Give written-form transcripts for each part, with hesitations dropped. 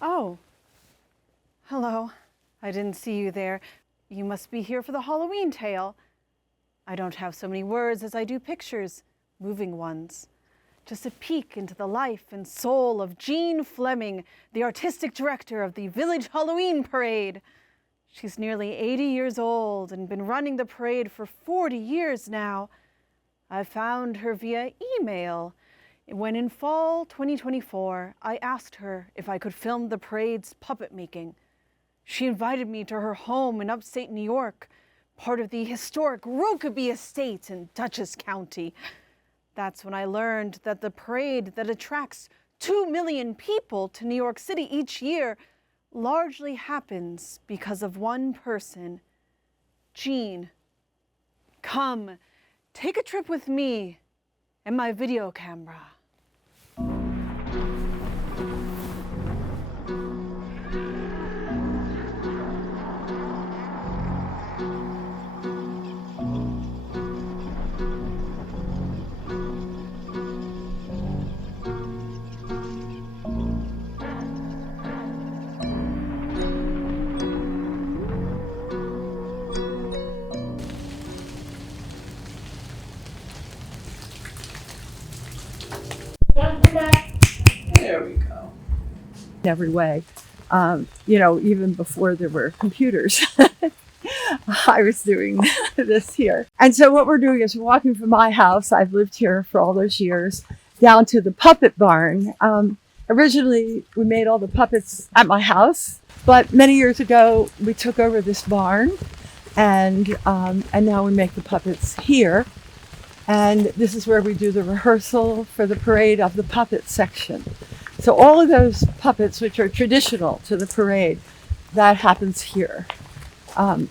Oh, hello. I didn't see you there. You must be here for the Halloween tale. I don't have so many words as I do pictures, moving ones. Just a peek into the life and soul of Jeanne Fleming, the artistic director of the Village Halloween Parade. She's nearly 80 years old and been running the parade for 40 years now. I found her via email when in fall 2024, I asked her if I could film the parade's puppet making. She invited me to her home in upstate New York, part of the historic Rokeby Estate in Dutchess County. That's when I learned that the parade that attracts 2 million people to New York City each year largely happens because of one person, Jeanne. Come, take a trip with me and my video camera. There we go. In every way, even before there were computers, I was doing this here. And so what we're doing is we're walking from my house. I've lived here for all those years, down to the puppet barn. Originally, we made all the puppets at my house, but many years ago, we took over this barn, and now we make the puppets here. And this is where we do the rehearsal for the parade of the puppet section. So all of those puppets, which are traditional to the parade, that happens here.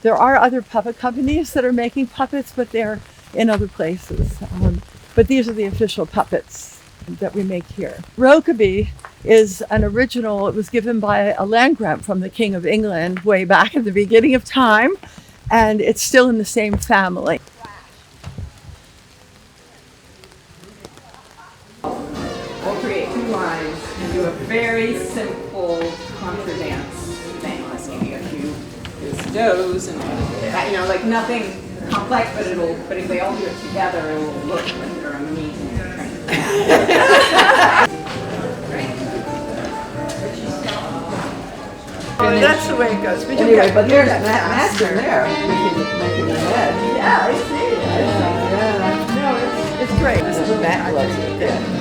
There are other puppet companies that are making puppets, but they're in other places. But these are the official puppets that we make here. Rokeby is an original. It was given by a land grant from the King of England way back at the beginning of time, and it's still in the same family. We'll create 2 lines and do a very simple contra dance thing. Let's give you a few does and like nothing complex, but if they all do it together, it will look like they're amazing. That's the way it goes. Anyway, but there's that master there. Making the head. Yeah, I see. No, it's great. Matt loves it.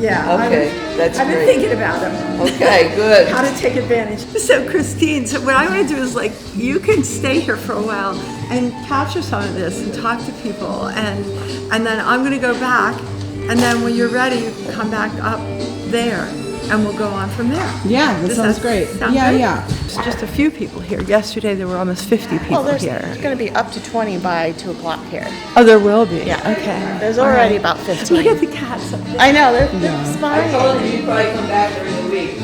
Yeah. Okay, that's I've been great. thinking about them. Okay, good. How to take advantage. So Christine, so what I want to do is you can stay here for a while and capture some of this and talk to people, and then I'm going to go back, and then when you're ready, you can come back up there. And we'll go on from there. Yeah, that sounds great. Sound Yeah, good? yeah. There's just a few people here. Yesterday there were almost 50 people here. There's going to be up to 20 by 2 o'clock here. Oh, there will be. Yeah. Okay. There's already about 15. Look at the cats up there. I know, they're I smiling. told you you'd probably come back during the week.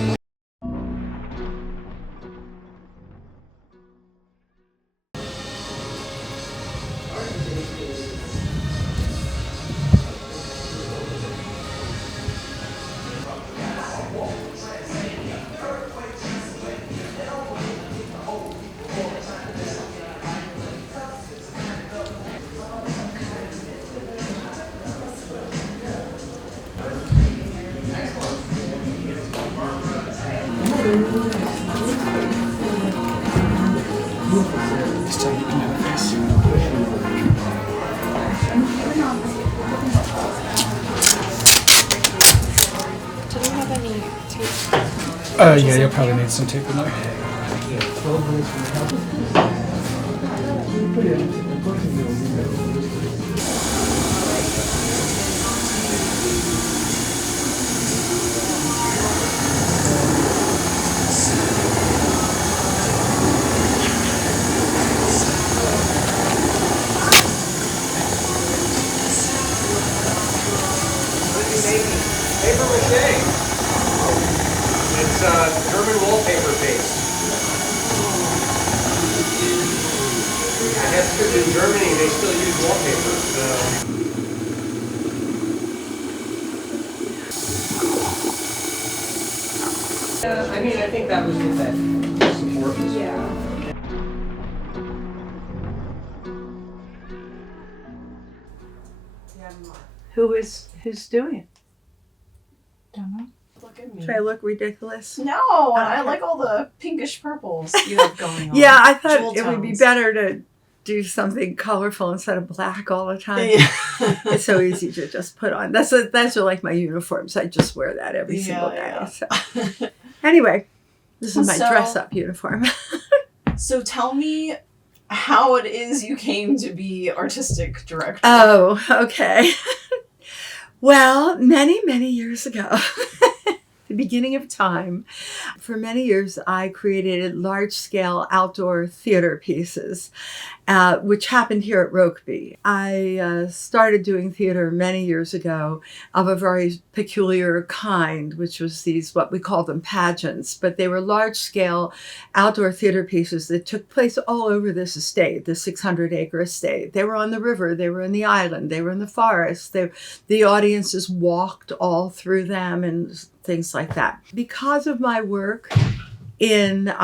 Yeah, you'll probably need some tape in there. Paper mache. It's German wallpaper base. I guess because in Germany they still use wallpaper. I mean, I think that was with that support. Yeah. Who's doing it? Don't know. Look at me. Do I look ridiculous? No, and I like all the pinkish purples you have going on. Yeah, I thought Jewel it would be tones. better to do something colorful instead of black all the time. Yeah. It's so easy to just put on. That's like my uniforms. I just wear that every single day. Yeah. So anyway, this is my So- dress-up uniform. So tell me how it is you came to be artistic director. Oh, okay. Well, many years ago, the beginning of time, for many years I created large-scale outdoor theater pieces, which happened here at Rokeby. I started doing theater many years ago of a very peculiar kind, which was these, what we call them, pageants, but they were large-scale outdoor theater pieces that took place all over this estate, the 600-acre estate. They were on the river, they were in the island, they were in the forest. The audiences walked all through them and things like that. Because of my work in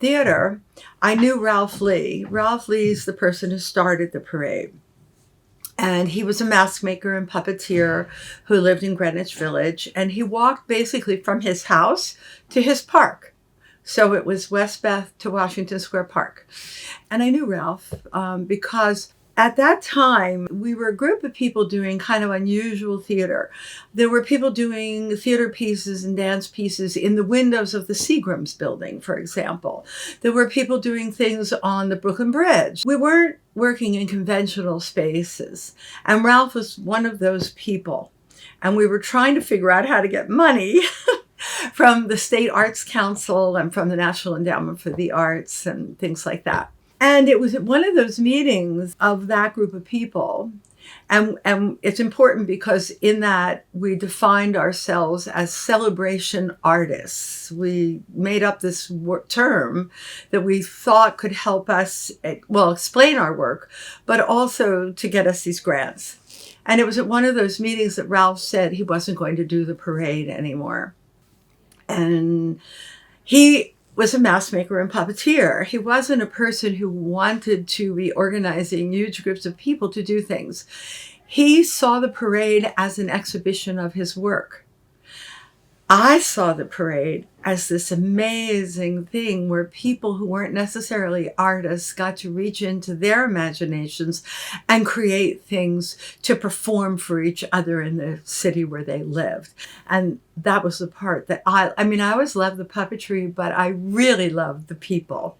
theater, I knew Ralph Lee. Ralph Lee's the person who started the parade. And he was a mask maker and puppeteer who lived in Greenwich Village. And he walked basically from his house to his park. So it was West Beth to Washington Square Park. And I knew Ralph because at that time, we were a group of people doing kind of unusual theater. There were people doing theater pieces and dance pieces in the windows of the Seagram's building, for example. There were people doing things on the Brooklyn Bridge. We weren't working in conventional spaces. And Ralph was one of those people. And we were trying to figure out how to get money from the State Arts Council and from the National Endowment for the Arts and things like that. And it was at one of those meetings of that group of people. And it's important because in that we defined ourselves as celebration artists. We made up this term that we thought could help us, well, explain our work, but also to get us these grants. And it was at one of those meetings that Ralph said he wasn't going to do the parade anymore. And he was a mask maker and puppeteer. He wasn't a person who wanted to be organizing huge groups of people to do things. He saw the parade as an exhibition of his work. I saw the parade as this amazing thing where people who weren't necessarily artists got to reach into their imaginations and create things to perform for each other in the city where they lived. And that was the part that I always loved the puppetry, but I really loved the people.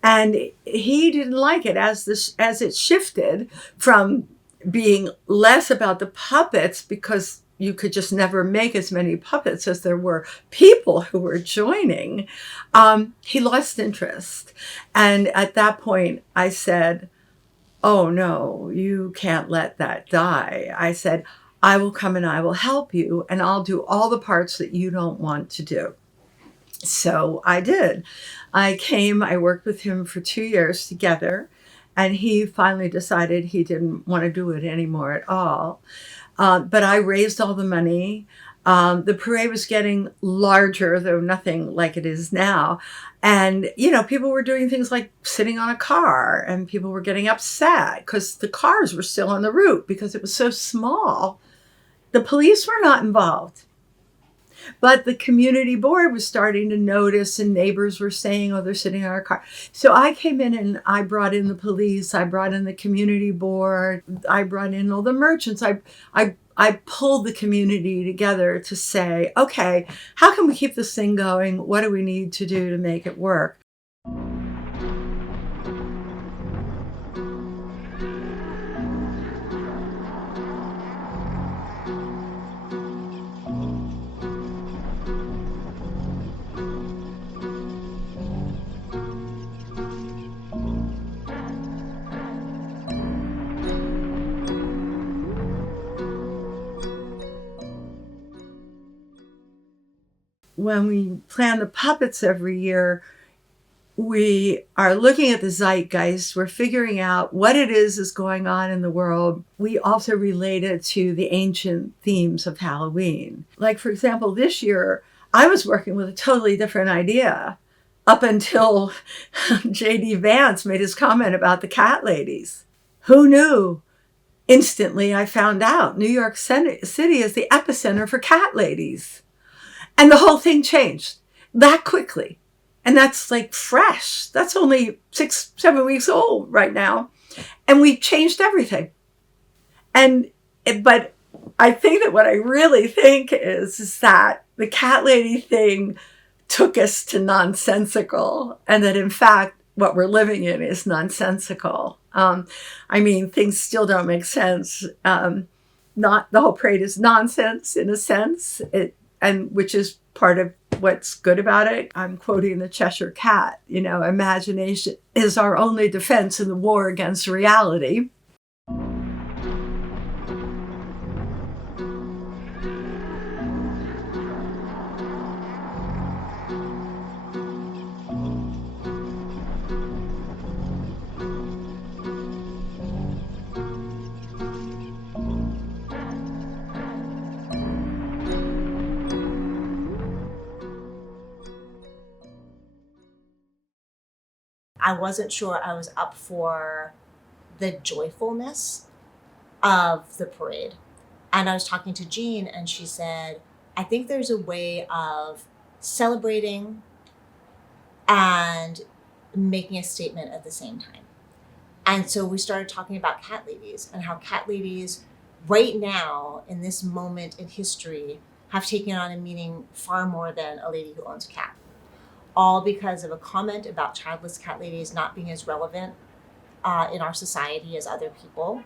And he didn't like it as it shifted from being less about the puppets because you could just never make as many puppets as there were people who were joining. He lost interest. And at that point, I said, oh no, you can't let that die. I said, I will come and I will help you and I'll do all the parts that you don't want to do. So I did. I worked with him for 2 years together, and he finally decided he didn't want to do it anymore at all. But I raised all the money. The parade was getting larger, though nothing like it is now. And, people were doing things like sitting on a car, and people were getting upset because the cars were still on the route because it was so small. The police were not involved. But the community board was starting to notice, and neighbors were saying, oh, they're sitting in our car. So I came in and I brought in the police. I brought in the community board. I brought in all the merchants. I pulled the community together to say, okay, how can we keep this thing going? What do we need to do to make it work? When we plan the puppets every year, we are looking at the zeitgeist. We're figuring out what it is going on in the world. We also relate it to the ancient themes of Halloween. Like, for example, this year, I was working with a totally different idea up until J.D. Vance made his comment about the cat ladies. Who knew? Instantly, I found out New York City is the epicenter for cat ladies. And the whole thing changed that quickly. And that's like fresh. That's only 6-7 weeks old right now. And we changed everything. But I think that what I really think is that the cat lady thing took us to nonsensical, and that in fact, what we're living in is nonsensical. I mean, things still don't make sense. Not the whole parade is nonsense in a sense, and which is part of what's good about it. I'm quoting the Cheshire Cat. Imagination is our only defense in the war against reality. I wasn't sure I was up for the joyfulness of the parade. And I was talking to Jeanne, and she said, I think there's a way of celebrating and making a statement at the same time. And so we started talking about cat ladies and how cat ladies right now in this moment in history have taken on a meaning far more than a lady who owns a cat. All because of a comment about childless cat ladies not being as relevant in our society as other people.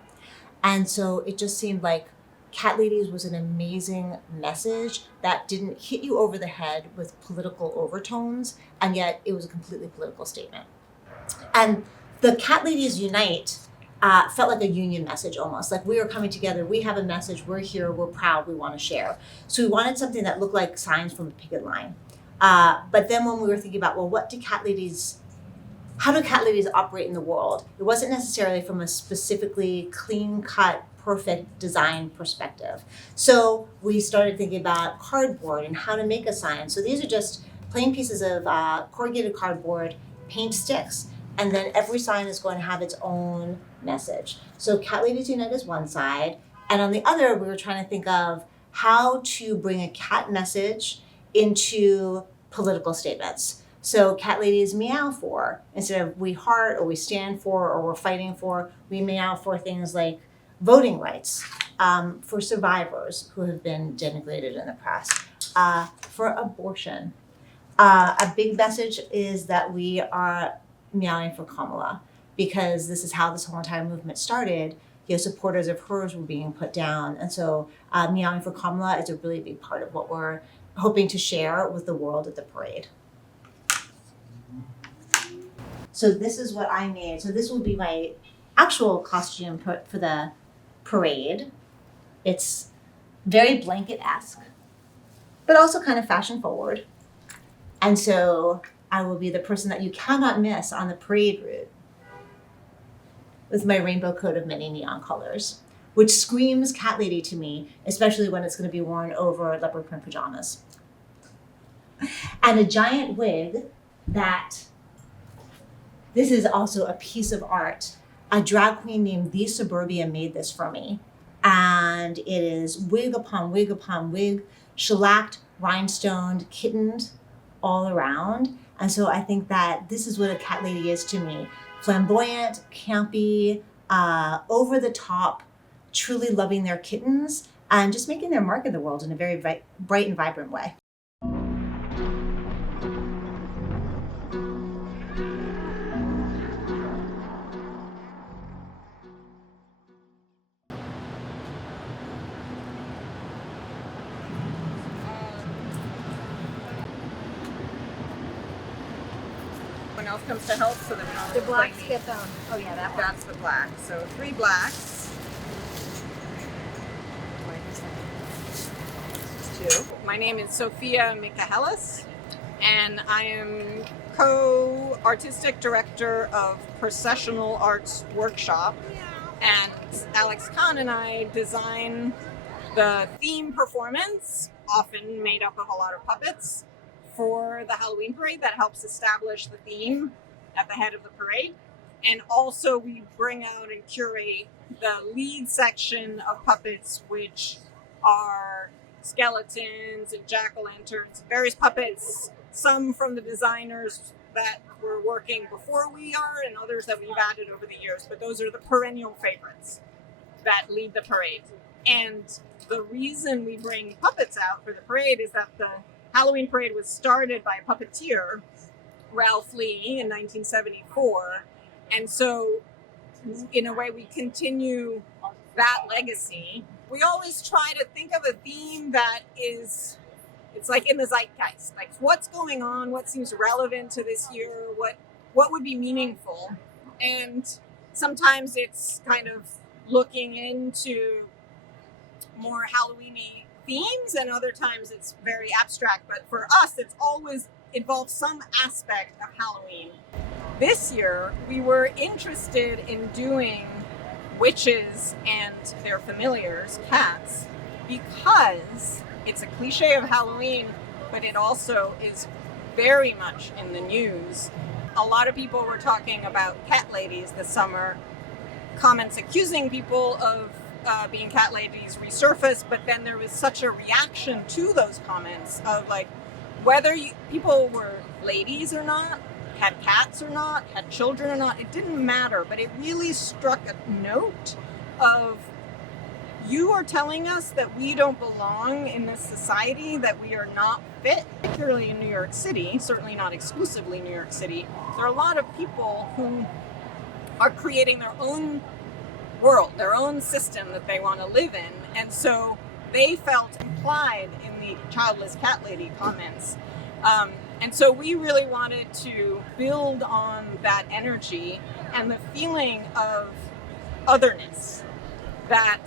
And so it just seemed like cat ladies was an amazing message that didn't hit you over the head with political overtones, and yet it was a completely political statement. And the Cat Ladies Unite felt like a union message almost, like we are coming together, we have a message, we're here, we're proud, we want to share. So we wanted something that looked like signs from a picket line. But then when we were thinking about, well, how do cat ladies operate in the world? It wasn't necessarily from a specifically clean-cut, perfect design perspective. So we started thinking about cardboard and how to make a sign. So these are just plain pieces of corrugated cardboard, paint sticks, and then every sign is going to have its own message. So Cat Ladies Unite is one side, and on the other, we were trying to think of how to bring a cat message into political statements. So cat ladies meow for, instead of we heart or we stand for or we're fighting for, we meow for things like voting rights, for survivors who have been denigrated in the press, for abortion. A big message is that we are meowing for Kamala, because this is how this whole entire movement started. Supporters of hers were being put down. And so meowing for Kamala is a really big part of what we're hoping to share with the world at the parade. So this is what I made. So this will be my actual costume for the parade. It's very blanket-esque, but also kind of fashion forward. And so I will be the person that you cannot miss on the parade route with my rainbow coat of many neon colors, which screams cat lady to me, especially when it's going to be worn over leopard print pajamas. And a giant wig this is also a piece of art. A drag queen named The Suburbia made this for me. And it is wig upon wig upon wig, shellacked, rhinestoned, kittened all around. And so I think that this is what a cat lady is to me. Flamboyant, campy, over the top, truly loving their kittens, and just making their mark in the world in a very bright and vibrant way. Someone else comes to help so that we don't The blacks get them. Oh yeah, that one. That's the black. So 3 blacks. 2. My name is Sophia Michahelles, and I am co-artistic director of Processional Arts Workshop. And Alex Kahn and I design the theme performance often made up of a lot of puppets for the Halloween parade that helps establish the theme at the head of the parade. And also we bring out and curate the lead section of puppets, which are skeletons and jack-o'-lanterns, various puppets, some from the designers that were working before we are and others that we've added over the years. But those are the perennial favorites that lead the parade. And the reason we bring puppets out for the parade is that the Halloween parade was started by a puppeteer, Ralph Lee, in 1974. And so, in a way, we continue that legacy. We always try to think of a theme that is, it's like in the zeitgeist, like what's going on, what seems relevant to this year, what would be meaningful. And sometimes it's kind of looking into more Halloween-y themes, and other times it's very abstract. But for us, it's always involves some aspect of Halloween. This year, we were interested in doing witches and their familiars, cats, because it's a cliche of Halloween, but it also is very much in the news. A lot of people were talking about cat ladies this summer. Comments accusing people of being cat ladies resurfaced, but then there was such a reaction to those comments of like, whether people were ladies or not, had cats or not, had children or not, it didn't matter, but it really struck a note of, you are telling us that we don't belong in this society, that we are not fit, particularly in New York City, certainly not exclusively New York City. There are a lot of people who are creating their own world, their own system that they want to live in, and so they felt implied in the childless cat lady comments. And so we really wanted to build on that energy and the feeling of otherness that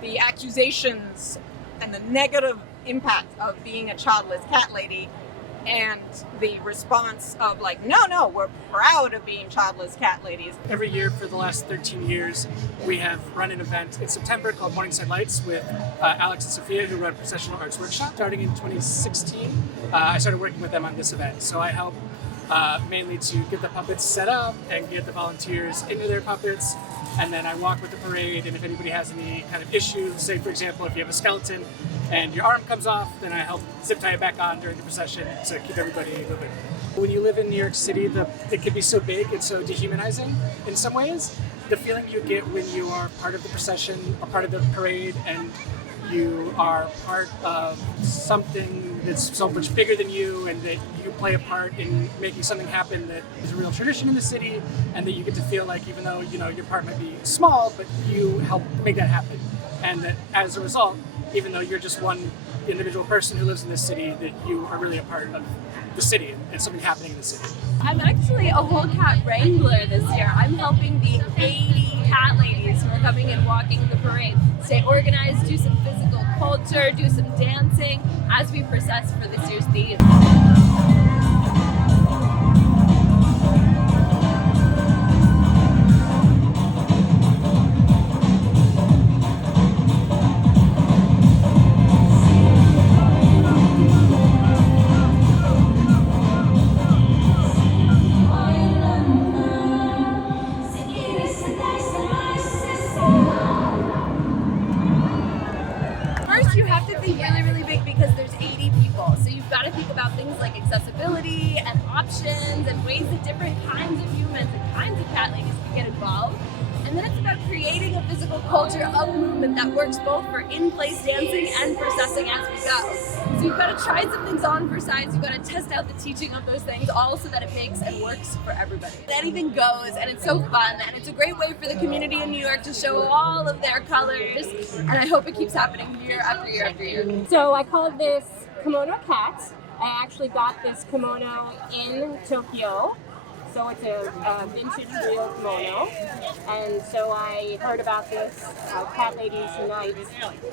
the accusations and the negative impact of being a childless cat lady, and the response of like, no, we're proud of being childless cat ladies. Every year for the last 13 years, we have run an event in September called Morningside Lights with Alex and Sophia, who run Processional Arts Workshop. Starting in 2016, I started working with them on this event. So I help mainly to get the puppets set up and get the volunteers into their puppets. And then I walk with the parade, and if anybody has any kind of issues, say for example, if you have a skeleton and your arm comes off, then I help zip tie it back on during the procession to keep everybody moving. When you live in New York City, it can be so big and so dehumanizing in some ways. The feeling you get when you are part of the procession or part of the parade, and you are part of something that's so much bigger than you, and that you play a part in making something happen that is a real tradition in the city, and that you get to feel like, even though your part might be small, but you help make that happen. And that as a result, even though you're just one individual person who lives in this city, that you are really a part of the city and something happening in the city. I'm actually a whole cat wrangler this year. I'm helping the 80 cat ladies who are coming and walking the parade stay organized, do some physical culture, do some dancing as we process for this year's theme. Accessibility and options and ways that different kinds of humans and kinds of cat ladies can get involved. And then it's about creating a physical culture of movement that works both for in-place dancing and processing as we go. So you've got to try some things on for size, you've got to test out the teaching of those things, all so that it makes and works for everybody. Anything goes, and it's so fun, and it's a great way for the community in New York to show all of their colors, and I hope it keeps happening year after year after year. So I call this kimono cat. I actually got this kimono in Tokyo, so it's a vintage real kimono, and so I heard about this Cat Ladies Unite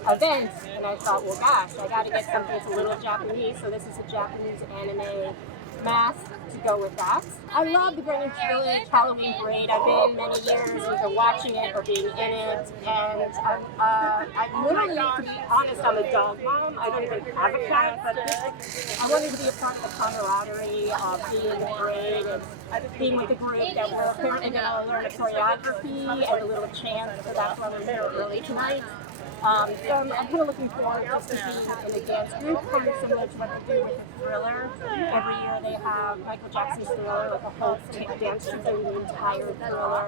event, and I thought, well gosh, I gotta get something that's a little Japanese, so this is a Japanese anime mask to go with that. I love the Greenwich Village Halloween Parade. I've been many years either watching it or being in it, and I'm literally, to be honest, I'm a dog mom. I don't even have a cat, but I wanted to be a part of the camaraderie of being in the parade and being with a group that we're apparently going to learn a choreography and a little chant, so that's why we're here early tonight. So I'm kind of looking forward just to being in a dance group, kind of similar to what they do with the Thriller. Every year they have Michael Jackson's Thriller, like a whole dance troupe doing the entire Thriller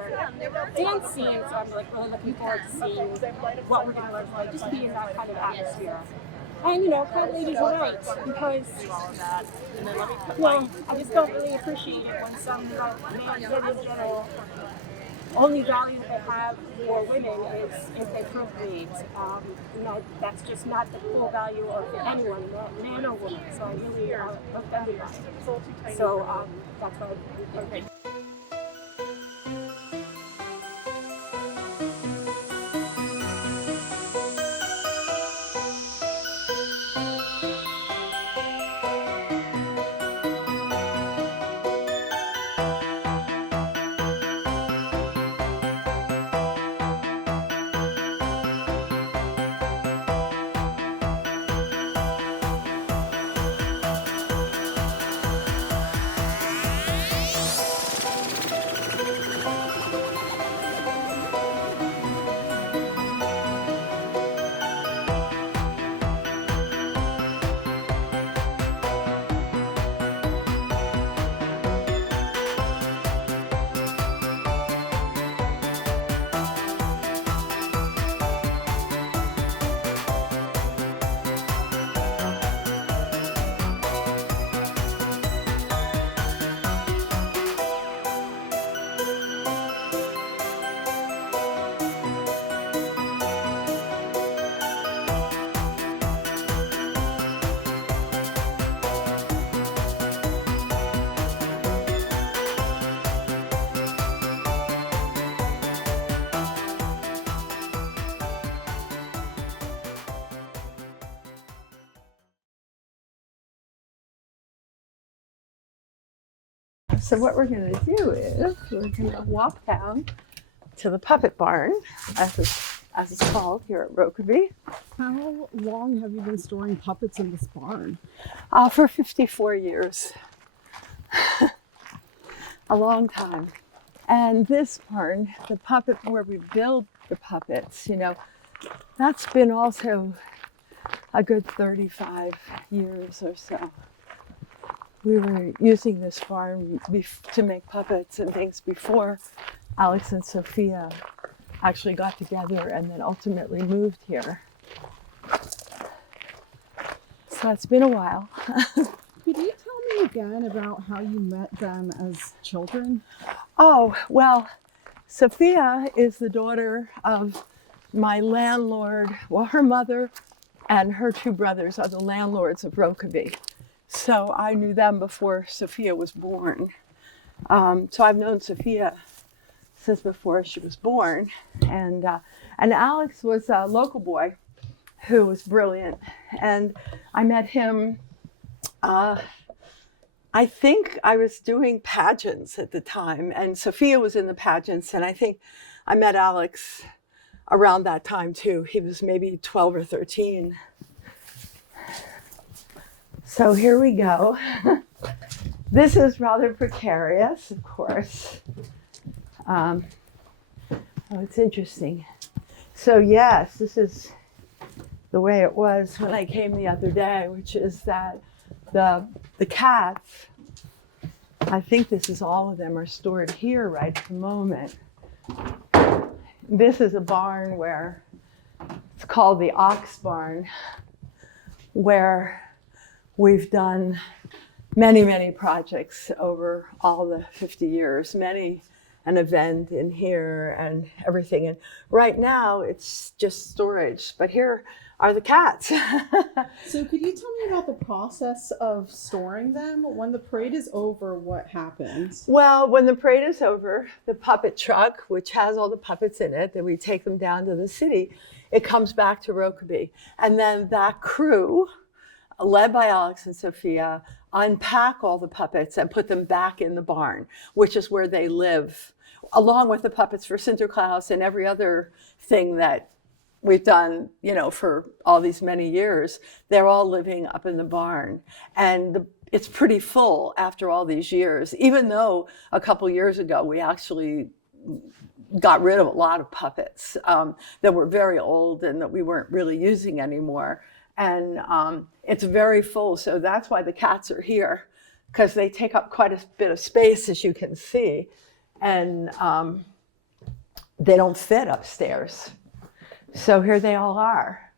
dance scene. So I'm like really looking forward to seeing what we're going to learn from, just be in that kind of atmosphere. And you know, kind of ladies unite, because well, I just don't really appreciate it when some men in general only value they have for women is they procreate. You know, that's just not the full value of anyone, man or woman. So I really look down on that. So that's why I'm So what we're going to do is we're going to walk down to the puppet barn, as it's called here at Rokeby. How long have you been storing puppets in this barn? For 54 years. A long time. And this barn, the puppet where we build the puppets, you know, that's been also a good 35 years or so. We were using this farm to make puppets and things before Alex and Sophia actually got together and then ultimately moved here. So it's been a while. Could you tell me again about how you met them as children? Oh, well, Sophia is the daughter of my landlord. Well, her mother and her two brothers are the landlords of Rokeby. So I knew them before Sophia was born. So I've known Sophia since before she was born. And Alex was a local boy who was brilliant. And I met him, I think I was doing pageants at the time. And Sophia was in the pageants. And I think I met Alex around that time too. He was maybe 12 or 13. So here we go. This is rather precarious, of course. Oh, it's interesting. So yes, this is the way it was when I came the other day, which is that the cats, I think this is all of them, are stored here right at the moment. This is a barn where, it's called the Ox Barn, where we've done many, many projects over all the 50 years, many an event in here and everything. And right now it's just storage, but here are the cats. So could you tell me about the process of storing them? When the parade is over, what happens? Well, when the parade is over, the puppet truck, which has all the puppets in it, that we take them down to the city, it comes back to Rokeby. And then that crew, led by Alex and Sophia, unpack all the puppets and put them back in the barn, which is where they live, along with the puppets for Sinterklaas and every other thing that we've done, you know, for all these many years. They're all living up in the barn. And it's pretty full after all these years, even though a couple years ago we actually got rid of a lot of puppets that were very old and that we weren't really using anymore. And it's very full, so that's why the cats are here, because they take up quite a bit of space, as you can see, and they don't fit upstairs. So here they all are,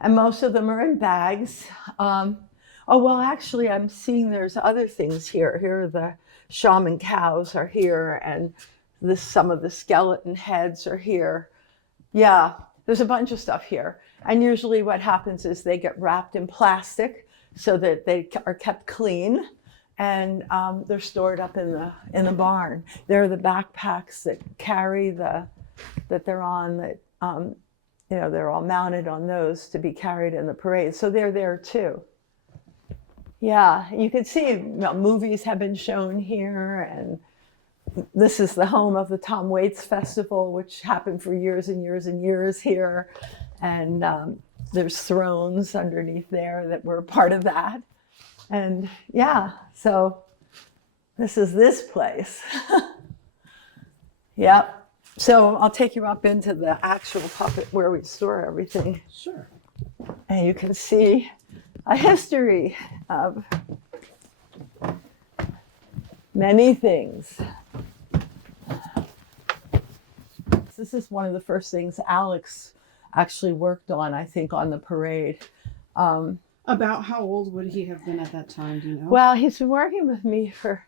and most of them are in bags. Oh, well, actually, I'm seeing there's other things here. Here are the shaman cows are here, and some of the skeleton heads are here. Yeah, there's a bunch of stuff here. And usually what happens is they get wrapped in plastic so that they are kept clean, and they're stored up in the barn. There are the backpacks that carry that they're on, that you know, they're all mounted on those to be carried in the parade. So they're there too. Yeah, you can see, you know, movies have been shown here, and this is the home of the Tom Waits Festival, which happened for years and years and years here. And there's thrones underneath there that were part of that. And yeah, so this is this place. Yep. So I'll take you up into the actual puppet where we store everything. Sure. And you can see a history of many things. This is one of the first things Alex actually worked on, I think, on the parade. About how old would he have been at that time, do you know? Well, he's been working with me for,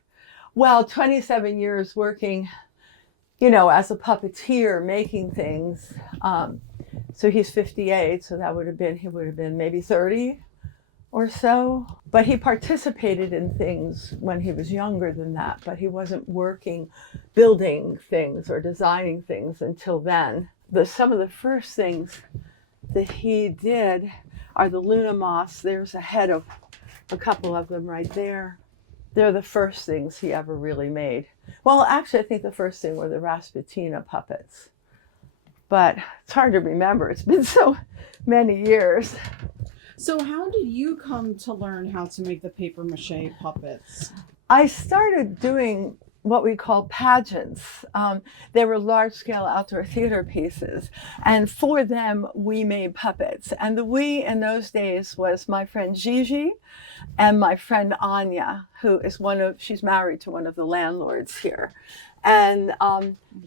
27 years working, you know, as a puppeteer, making things. So he's 58, so he would have been maybe 30 or so. But he participated in things when he was younger than that, but he wasn't working, building things or designing things until then. Some of the first things that he did are the Luna moths. There's a head of a couple of them right there. They're the first things he ever really made. Well, actually, I think the first thing were the Rasputina puppets. But it's hard to remember. It's been so many years. So how did you come to learn how to make the papier-mâché puppets? I started doing what we call pageants. They were large-scale outdoor theater pieces, and for them we made puppets. And the we in those days was my friend Gigi and my friend Anya, who is she's married to one of the landlords here. And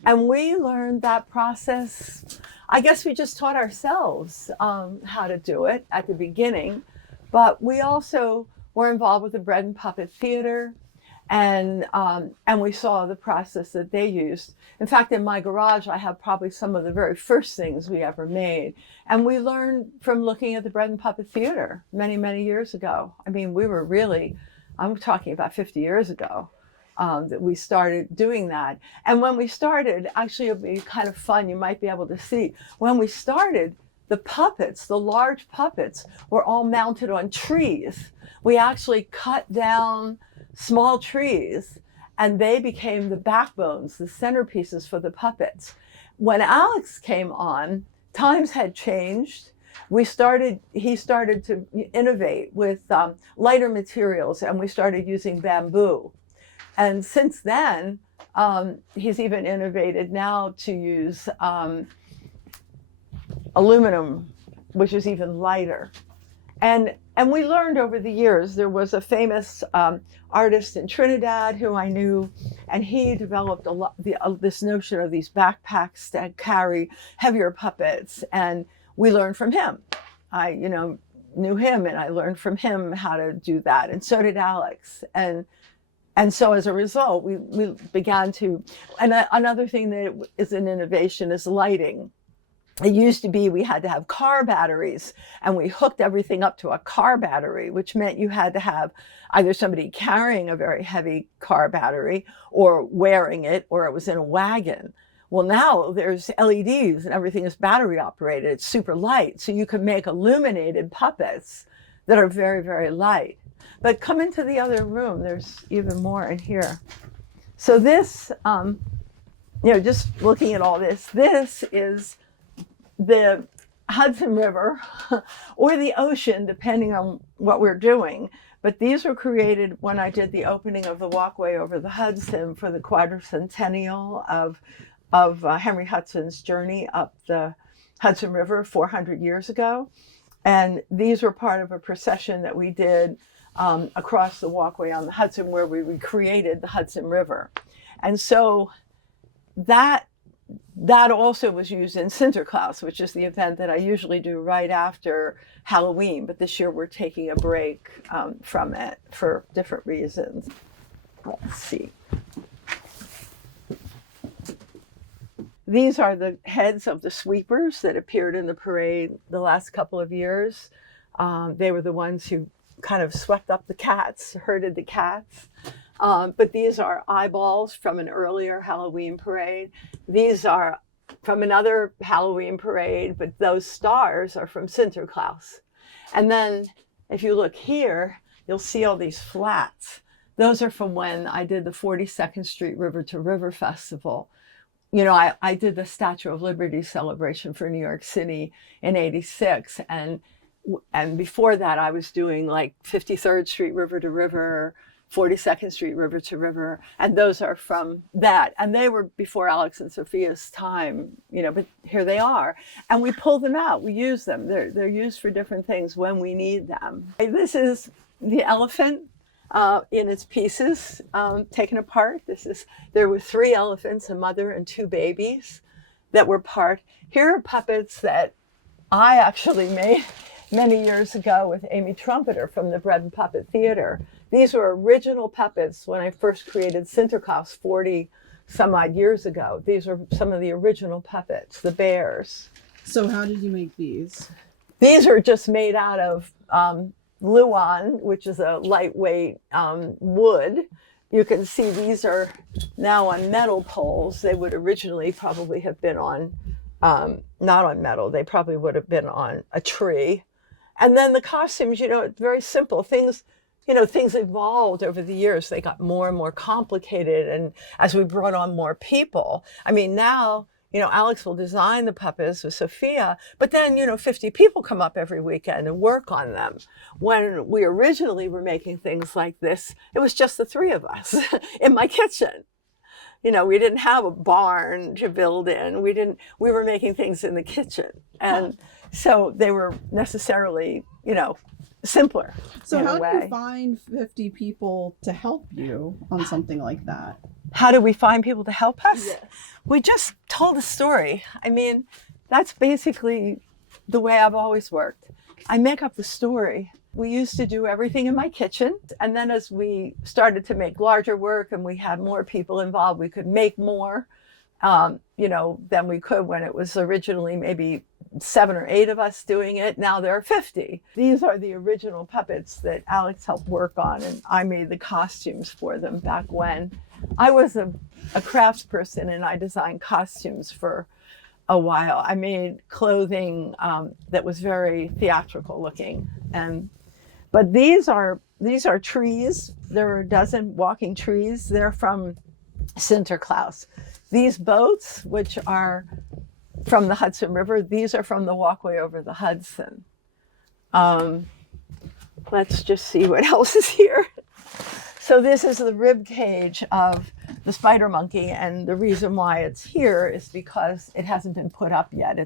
we learned that process. I guess we just taught ourselves how to do it at the beginning, but we also were involved with the Bread and Puppet Theater. And we saw the process that they used. In fact, in my garage, I have probably some of the very first things we ever made. And we learned from looking at the Bread and Puppet Theater many, many years ago. I mean, we were really, I'm talking about 50 years ago, that we started doing that. And when we started, actually, it'll be kind of fun. You might be able to see. When we started, the puppets, the large puppets, were all mounted on trees. We actually cut down small trees, and they became the backbones, the centerpieces for the puppets. When Alex came on, times had changed. He started to innovate with lighter materials, and we started using bamboo. And since then, he's even innovated now to use aluminum, which is even lighter. And we learned over the years. There was a famous artist in Trinidad who I knew, and he developed this notion of these backpacks that carry heavier puppets, and we learned from him. I, knew him, and I learned from him how to do that, and so did Alex. And so as a result, we began to, and another thing that is an innovation is lighting. It used to be we had to have car batteries, and we hooked everything up to a car battery, which meant you had to have either somebody carrying a very heavy car battery or wearing it, or it was in a wagon. Well, now there's LEDs and everything is battery operated. It's super light. So you can make illuminated puppets that are very, very light. But come into the other room. There's even more in here. So this, just looking at all this, this is the Hudson River or the ocean, depending on what we're doing. But these were created when I did the opening of the walkway over the Hudson for the quadricentennial of Henry Hudson's journey up the Hudson River 400 years ago. And these were part of a procession that we did across the walkway on the Hudson, where we recreated the Hudson River. And so that also was used in Sinterklaas, which is the event that I usually do right after Halloween. But this year we're taking a break from it for different reasons. Let's see. These are the heads of the sweepers that appeared in the parade the last couple of years. They were the ones who kind of swept up the cats, herded the cats. But these are eyeballs from an earlier Halloween parade. These are from another Halloween parade, but those stars are from Sinterklaas. And then if you look here, you'll see all these flats. Those are from when I did the 42nd Street River to River Festival. I did the Statue of Liberty celebration for New York City in '86. And before that, I was doing like 53rd Street River to River, 42nd Street River to River, and those are from that. And they were before Alex and Sophia's time, but here they are. And we pull them out, we use them. They're used for different things when we need them. This is the elephant in its pieces, taken apart. There were 3 elephants, a mother and 2 babies that were part. Here are puppets that I actually made many years ago with Amy Trumpeter from the Bread and Puppet Theater. These were original puppets when I first created Sinterklaas 40 some odd years ago. These were some of the original puppets, the bears. So how did you make these? These are just made out of Luan, which is a lightweight wood. You can see these are now on metal poles. They would originally probably have been on, not on metal, they probably would have been on a tree. And then the costumes, it's very simple. Things evolved over the years. They got more and more complicated. And as we brought on more people, now, Alex will design the puppets with Sophia, but then, 50 people come up every weekend and work on them. When we originally were making things like this, it was just the 3 of us in my kitchen. We didn't have a barn to build in. We were making things in the kitchen. And so they were necessarily, simpler. So how did you find 50 people to help you on something like that? How do we find people to help us? Yes. We just told a story. That's basically the way I've always worked. I make up the story. We used to do everything in my kitchen. And then as we started to make larger work and we had more people involved, we could make more, than we could when it was originally maybe 7 or 8 of us doing it. Now there are 50. These are the original puppets that Alex helped work on, and I made the costumes for them back when. I was a craftsperson and I designed costumes for a while. I made clothing that was very theatrical looking. But these are trees. There are a dozen walking trees. They're from Sinterklaas. These boats, which are from the Hudson River, these are from the walkway over the Hudson. Let's just see what else is here. So this is the rib cage of the spider monkey, and the reason why it's here is because it hasn't been put up yet.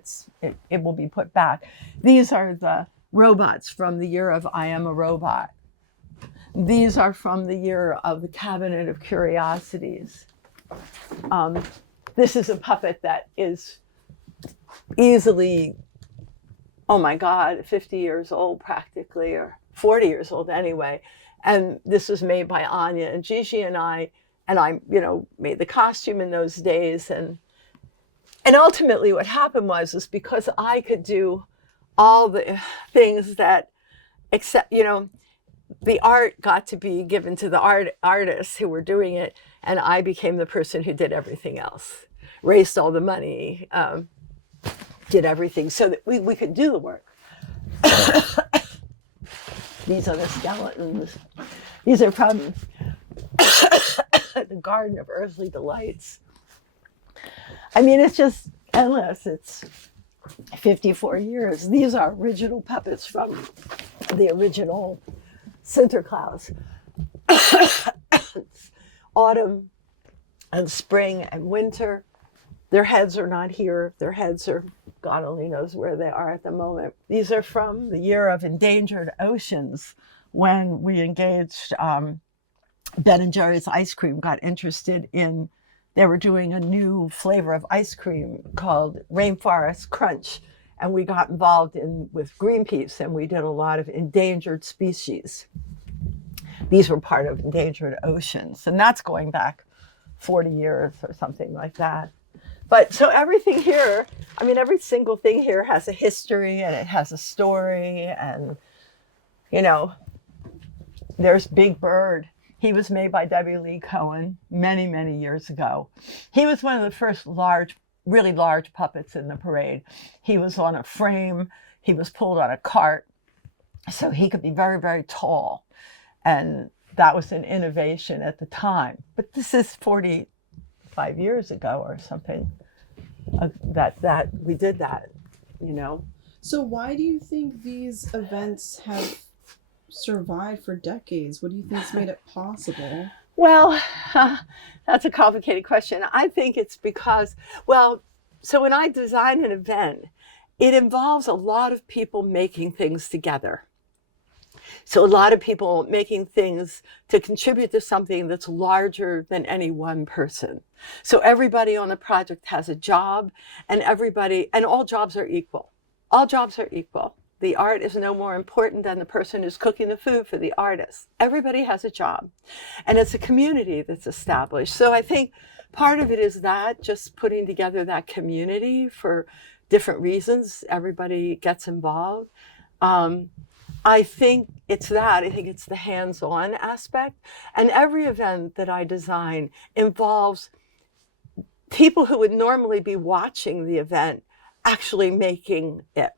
It will be put back. These are the robots from the year of I Am a Robot. These are from the year of the Cabinet of Curiosities. This is a puppet that is easily, 50 years old practically, or 40 years old anyway. And this was made by Anya and Gigi and I made the costume in those days. And ultimately what happened was because I could do all the things that, except, the art got to be given to the artists who were doing it. And I became the person who did everything else, raised all the money, did everything so that we could do the work. These are the skeletons. These are from the Garden of Earthly Delights. I mean, it's just endless. It's 54 years. These are original puppets from the original Sinterklaas. Autumn and spring and winter. Their heads are not here. Their heads are, God only knows where they are at the moment. These are from the year of endangered oceans, when we engaged Ben & Jerry's ice cream, got interested in, they were doing a new flavor of ice cream called Rainforest Crunch. And we got involved with Greenpeace, and we did a lot of endangered species. These were part of endangered oceans, and that's going back 40 years or something like that. But so everything here, I mean, every single thing here has a history and it has a story. And, you know, there's Big Bird. He was made by W. Lee Cohen many, many years ago. He was one of the first really large puppets in the parade. He was on a frame. He was pulled on a cart. So he could be very, very tall. And that was an innovation at the time. But this is 45 years ago or something that we did that, you know. So why do you think these events have survived for decades? What do you think's made it possible? Well, that's a complicated question. I think it's because, well, so when I design an event, it involves a lot of people making things together. So a lot of people making things to contribute to something that's larger than any one person. So everybody on the project has a job, and all jobs are equal. All jobs are equal. The art is no more important than the person who's cooking the food for the artist. Everybody has a job, and it's a community that's established. So I think part of it is that, just putting together that community for different reasons. Everybody gets involved. I think it's that. I think it's the hands-on aspect. And every event that I design involves people who would normally be watching the event actually making it.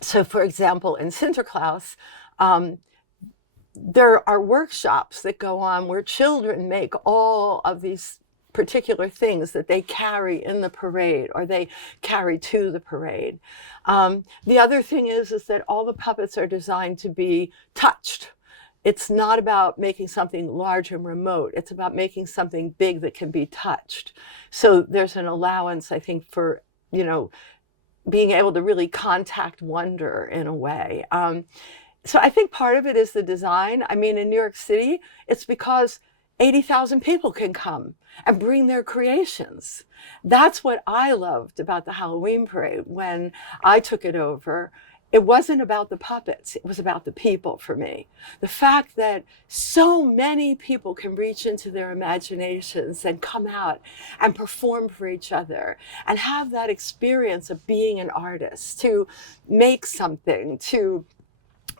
So, for example, in Sinterklaas, there are workshops that go on where children make all of these particular things that they carry in the parade or they carry to the parade. The other thing is that all the puppets are designed to be touched. It's not about making something large and remote. It's about making something big that can be touched. So there's an allowance, I think, for, you know, being able to really contact wonder in a way. So I think part of it is the design. I mean, in New York City, it's because 80,000 people can come and bring their creations. That's what I loved about the Halloween parade when I took it over. It wasn't about the puppets, it was about the people for me. The fact that so many people can reach into their imaginations and come out and perform for each other and have that experience of being an artist, to make something, to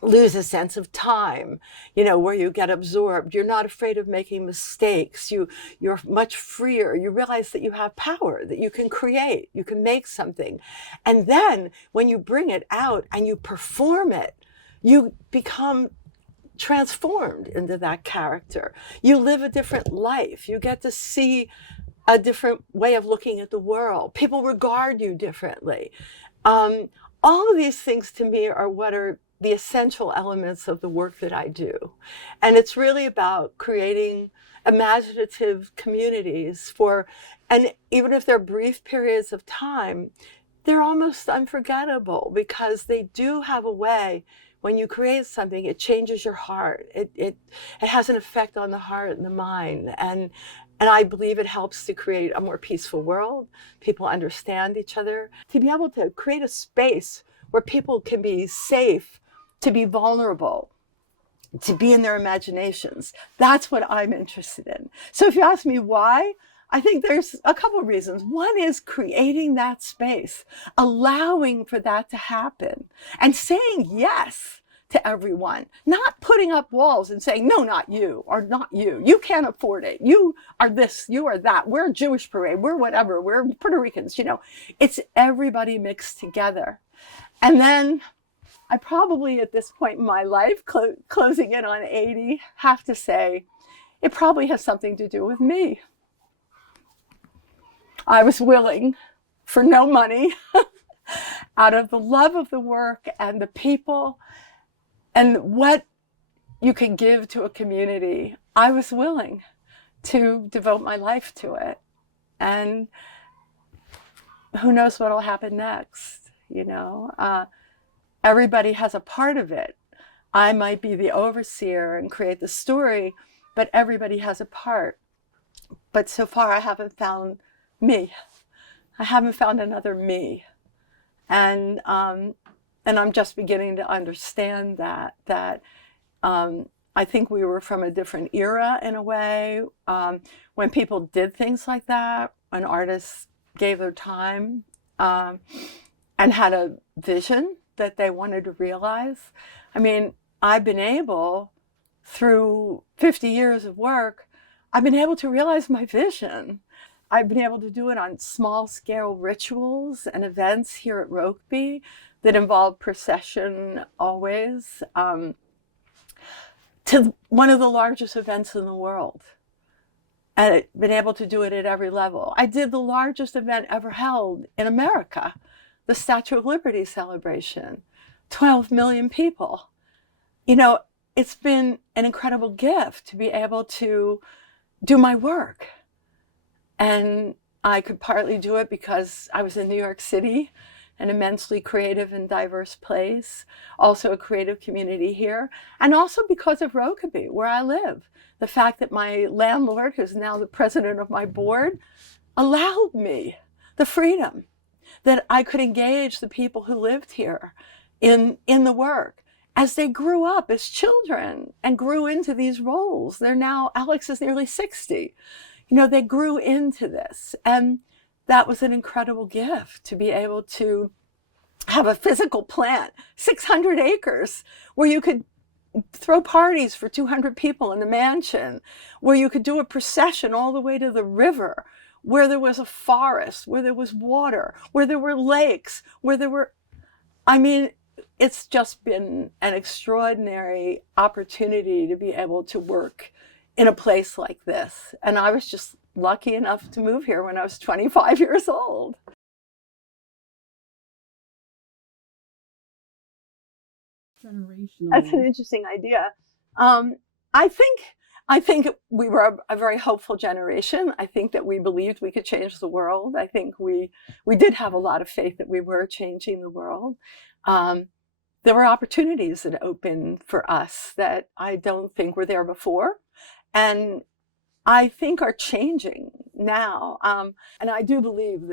lose a sense of time, you know, where you get absorbed. You're not afraid of making mistakes. You're much freer. You realize that you have power, that you can create, you can make something. And then when you bring it out and you perform it, you become transformed into that character. You live a different life. You get to see a different way of looking at the world. People regard you differently. All of these things to me are what are the essential elements of the work that I do. And it's really about creating imaginative communities and even if they're brief periods of time, they're almost unforgettable because they do have a way, when you create something, it changes your heart. It has an effect on the heart and the mind. And I believe it helps to create a more peaceful world. People understand each other. To be able to create a space where people can be safe, to be vulnerable, to be in their imaginations. That's what I'm interested in. So if you ask me why, I think there's a couple of reasons. One is creating that space, allowing for that to happen, and saying yes to everyone, not putting up walls and saying, no, not you, or not you. You can't afford it. You are this, you are that. We're a Jewish parade. We're whatever. We're Puerto Ricans, you know. It's everybody mixed together. And then I probably at this point in my life, closing in on 80, have to say it probably has something to do with me. I was willing, for no money, out of the love of the work and the people and what you can give to a community, I was willing to devote my life to it. And who knows what will happen next, you know? Everybody has a part of it. I might be the overseer and create the story, but everybody has a part. But so far I haven't found me. I haven't found another me. And I'm just beginning to understand that I think we were from a different era in a way, when people did things like that, when artists gave their time and had a vision that they wanted to realize. I mean, I've been able, through 50 years of work, I've been able to realize my vision. I've been able to do it on small scale rituals and events here at Rokeby that involve procession always, to one of the largest events in the world. And I've been able to do it at every level. I did the largest event ever held in America, the Statue of Liberty celebration, 12 million people. You know, it's been an incredible gift to be able to do my work. And I could partly do it because I was in New York City, an immensely creative and diverse place, also a creative community here, and also because of Rokeby, where I live. The fact that my landlord, who's now the president of my board, allowed me the freedom that I could engage the people who lived here in the work as they grew up as children and grew into these roles. They're now, Alex is nearly 60. You know, they grew into this. And that was an incredible gift to be able to have a physical plant, 600 acres, where you could throw parties for 200 people in the mansion, where you could do a procession all the way to the river, where there was a forest, where there was water, where there were lakes, where there were, I mean, it's just been an extraordinary opportunity to be able to work in a place like this. And I was just lucky enough to move here when I was 25 years old. Generational. That's an interesting idea. I think we were a very hopeful generation. I think that we believed we could change the world. I think we did have a lot of faith that we were changing the world. There were opportunities that opened for us that I don't think were there before, and I think are changing now. And I do believe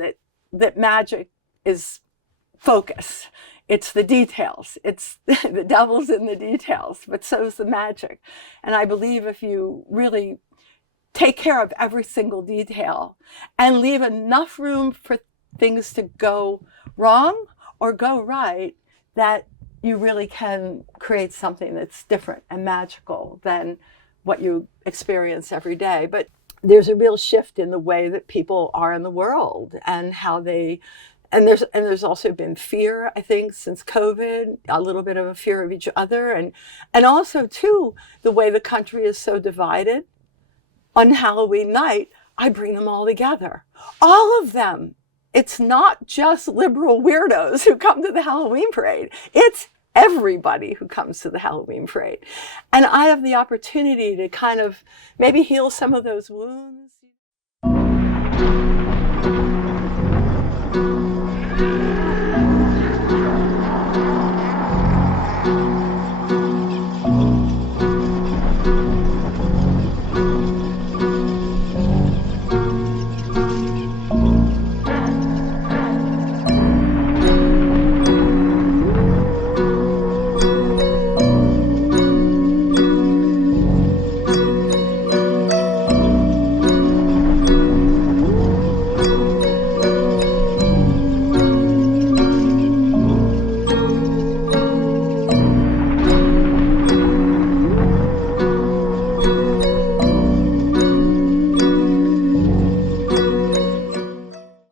that magic is focus. It's the details. It's the devil's in the details, but so is the magic. And I believe if you really take care of every single detail and leave enough room for things to go wrong or go right, that you really can create something that's different and magical than what you experience every day. But there's a real shift in the way that people are in the world and how they, and there's also been fear, I think, since COVID, a little bit of a fear of each other. And also too, the way the country is so divided. On Halloween night, I bring them all together. All of them. It's not just liberal weirdos who come to the Halloween parade. It's everybody who comes to the Halloween parade. And I have the opportunity to kind of maybe heal some of those wounds.